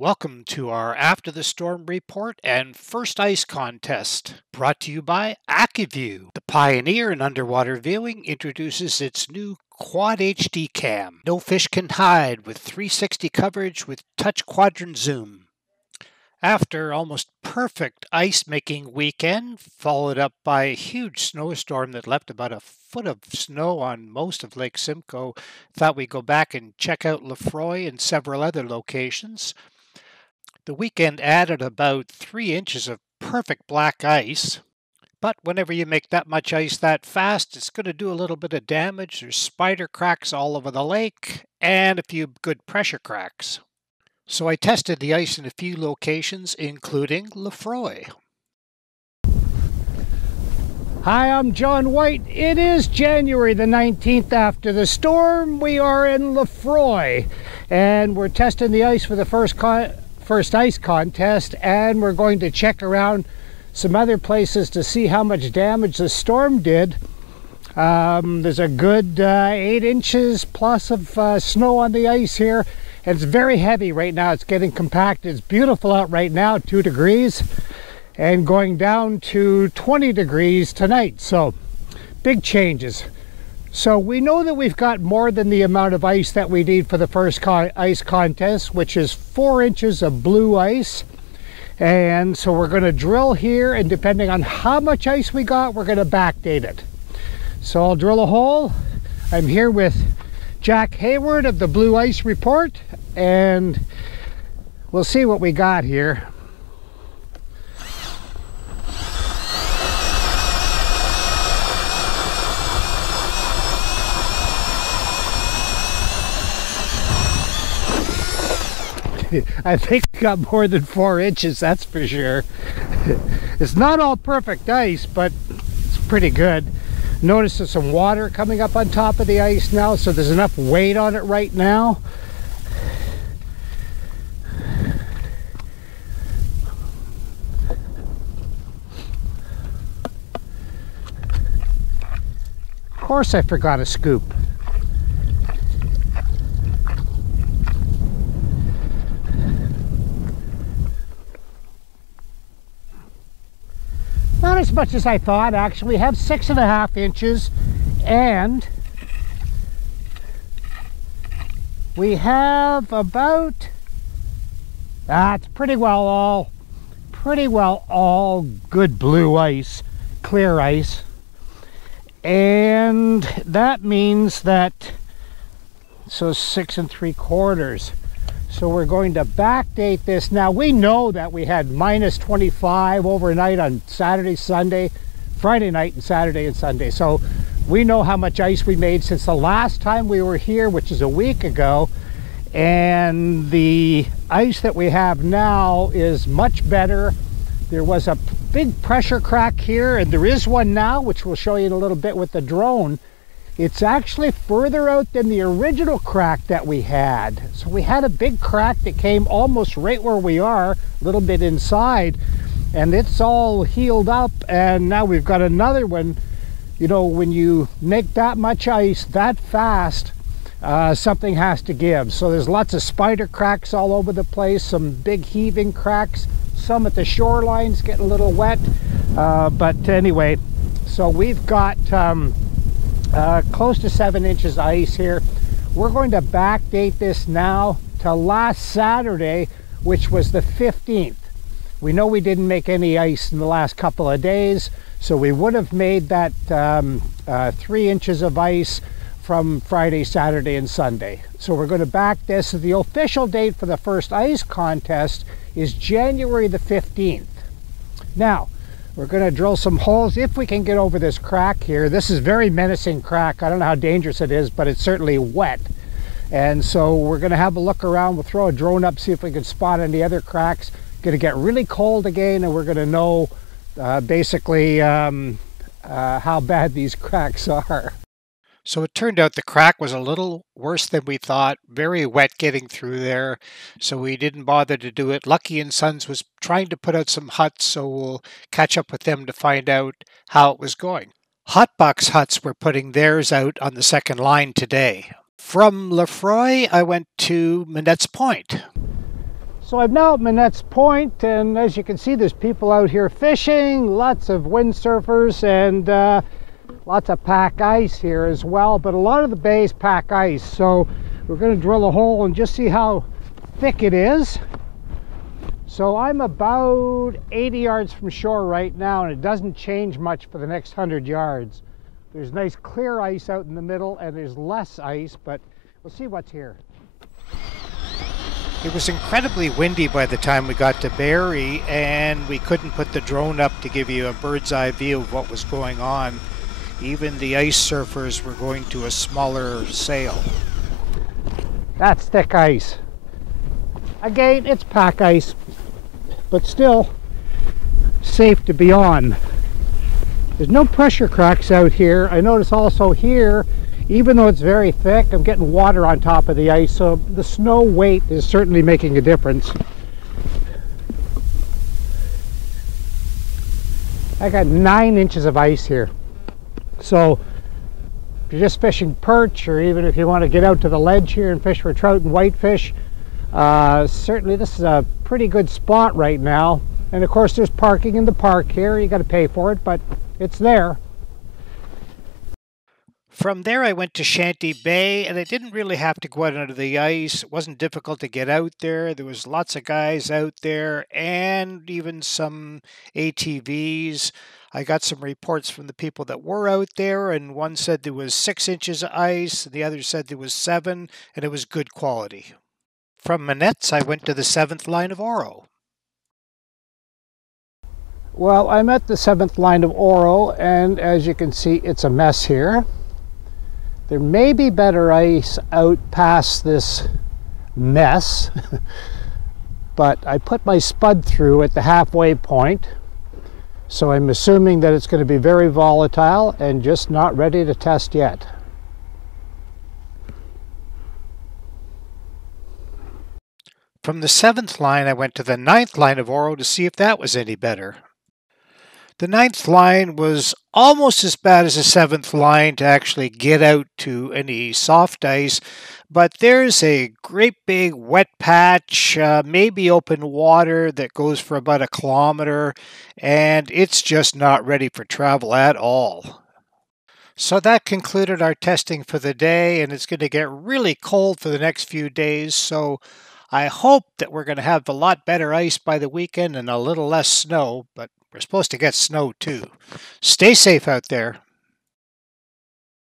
Welcome to our After the Storm report and First Ice Contest, brought to you by Aqua-Vu. The pioneer in underwater viewing introduces its new Quad HD cam. No fish can hide with 360 coverage with touch quadrant zoom. After almost perfect ice-making weekend, followed up by a huge snowstorm that left about a foot of snow on most of Lake Simcoe, thought we'd go back and check out Lefroy and several other locations. The weekend added about 3 inches of perfect black ice, but whenever you make that much ice that fast, it's going to do a little bit of damage. There's spider cracks all over the lake and a few good pressure cracks. So I tested the ice in a few locations, including Lefroy. Hi, I'm John Whyte. It is January the 19th after the storm. We are in Lefroy, and we're testing the ice for the First Ice Contest, and we're going to check around some other places to see how much damage the storm did. There's a good 8 inches plus of snow on the ice here, and it's very heavy right now. It's getting compacted. It's beautiful out right now, 2 degrees, and going down to 20 degrees tonight. So big changes. So we know that we've got more than the amount of ice that we need for the first ice contest, which is 4 inches of blue ice. And so we're going to drill here, and depending on how much ice we got, we're going to backdate it. So I'll drill a hole. I'm here with Jack Hayward of the Blue Ice Report, and we'll see what we got here. I think we got more than 4 inches, that's for sure. It's not all perfect ice, but it's pretty good. Notice there's some water coming up on top of the ice now, so there's enough weight on it right now. Of course I forgot a scoop. Not as much as I thought, actually. We have 6.5 inches, and we have about, it's pretty well all good blue ice, clear ice. And that means that, so 6 3/4. So we're going to backdate this. Now we know that we had minus 25 overnight on Saturday, Sunday, Friday night and Saturday and Sunday. So we know how much ice we made since the last time we were here, which is a week ago. And the ice that we have now is much better. There was a big pressure crack here, and there is one now, which we'll show you in a little bit with the drone. It's actually further out than the original crack that we had. So we had a big crack that came almost right where we are, a little bit inside, and it's all healed up, and now we've got another one. You know, when you make that much ice that fast, something has to give. So there's lots of spider cracks all over the place, some big heaving cracks, some at the shorelines getting a little wet. But anyway, so we've got close to 7 inches of ice here. We're going to backdate this now to last Saturday, which was the 15th. We know we didn't make any ice in the last couple of days, so we would have made that 3 inches of ice from Friday, Saturday, and Sunday. So we're going to back this. The official date for the first ice contest is January the 15th. Now, we're going to drill some holes if we can get over this crack here. This is a very menacing crack. I don't know how dangerous it is, but it's certainly wet. And so we're going to have a look around. We'll throw a drone up, see if we can spot any other cracks. Going to get really cold again, and we're going to know basically how bad these cracks are. So it turned out the crack was a little worse than we thought, very wet getting through there, so we didn't bother to do it. Lucky & Sons was trying to put out some huts, so we'll catch up with them to find out how it was going. Hotbox Huts were putting theirs out on the second line today. From Lefroy, I went to Minets Point. So I'm now at Minets Point, and as you can see, there's people out here fishing, lots of windsurfers, and lots of pack ice here as well. But a lot of the bay is pack ice, so we're going to drill a hole and just see how thick it is. So I'm about 80 yards from shore right now, and it doesn't change much for the next 100 yards. There's nice clear ice out in the middle, and there's less ice, but we'll see what's here. It was incredibly windy by the time we got to Barrie, and we couldn't put the drone up to give you a bird's eye view of what was going on. Even the ice surfers were going to a smaller sail. That's thick ice. Again, it's pack ice, but still safe to be on. There's no pressure cracks out here. I notice also here, even though it's very thick, I'm getting water on top of the ice, so the snow weight is certainly making a difference. I got 9 inches of ice here. So if you're just fishing perch, or even if you want to get out to the ledge here and fish for trout and whitefish, certainly this is a pretty good spot right now. And of course there's parking in the park here. You got to pay for it, but it's there. From there I went to Shanty Bay, and I didn't really have to go out under the ice. It wasn't difficult to get out there. There was lots of guys out there, and even some ATVs. I got some reports from the people that were out there, and one said there was 6 inches of ice, and the other said there was 7, and it was good quality. From Minets, I went to the 7th Line of Oro. Well, I'm at the 7th Line of Oro, and as you can see, it's a mess here. There may be better ice out past this mess, but I put my spud through at the halfway point, so I'm assuming that it's going to be very volatile and just not ready to test yet. From the 7th line, I went to the 9th Line of Oro to see if that was any better. The 9th line was almost as bad as the 7th line to actually get out to any soft ice, but there's a great big wet patch, maybe open water that goes for about 1 kilometer, and it's just not ready for travel at all. So that concluded our testing for the day, and it's going to get really cold for the next few days, so I hope that we're going to have a lot better ice by the weekend and a little less snow, but we're supposed to get snow too. Stay safe out there.